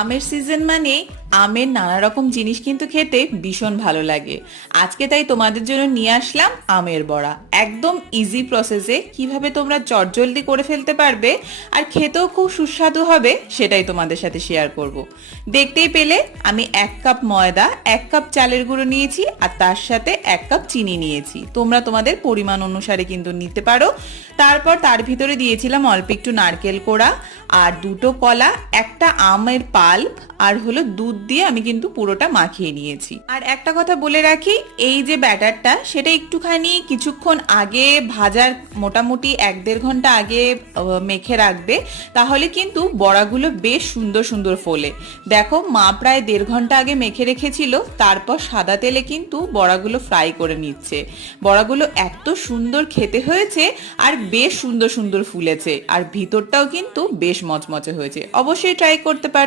আমের সিজন মানে আমের নানা রকম জিনিস কিন্তু খেতে ভীষণ ভালো লাগে। আজকে তাই তোমাদের জন্য নিয়ে আসলাম আমের বড়া। একদম ইজি প্রসেসে কিভাবে তোমরা চটজলদি করে ফেলতে পারবে আর খেতেও খুব সুস্বাদু হবে সেটাই তোমাদের সাথে শেয়ার করব। দেখতেই পেলে আমি 1 কাপ ময়দা, 1 কাপ চালের গুঁড়ো নিয়েছি আর তার সাথে 1 কাপ চিনি নিয়েছি। তোমরা তোমাদের পরিমাণ অনুসারে কিন্তু নিতে পারো। তারপর তার ভিতরে দিয়েছিলাম অল্প একটু নারকেল কোড়া আর 2টো কলা, একটা আমের পাল্প আর হলো দুধ দিয়ে আমি কিন্তু পুরোটা মাখিয়ে নিয়েছি। আর একটা কথা বলে রাখি, এই যে ব্যাটারটা সেটা একটুখানি কিছুক্ষণ আগে ভাজার, মোটামুটি 1-1.5 ঘন্টা আগে মেখে রাখবে, তাহলে কিন্তু বড়াগুলো বেশ সুন্দর সুন্দর ফোলে। দেখো মা প্রায় 1.5 ঘন্টা আগে মেখে রেখেছিল, তারপর সাদা তেলে কিন্তু বড়াগুলো ফ্রাই করে নিচ্ছে। বড়াগুলো এত সুন্দর খেতে হয়েছে আর বেশ সুন্দর সুন্দর ফুলেছে, আর ভিতরটাও কিন্তু বেশ মচমচে হয়েছে। অবশ্যই ট্রাই করতে পারো।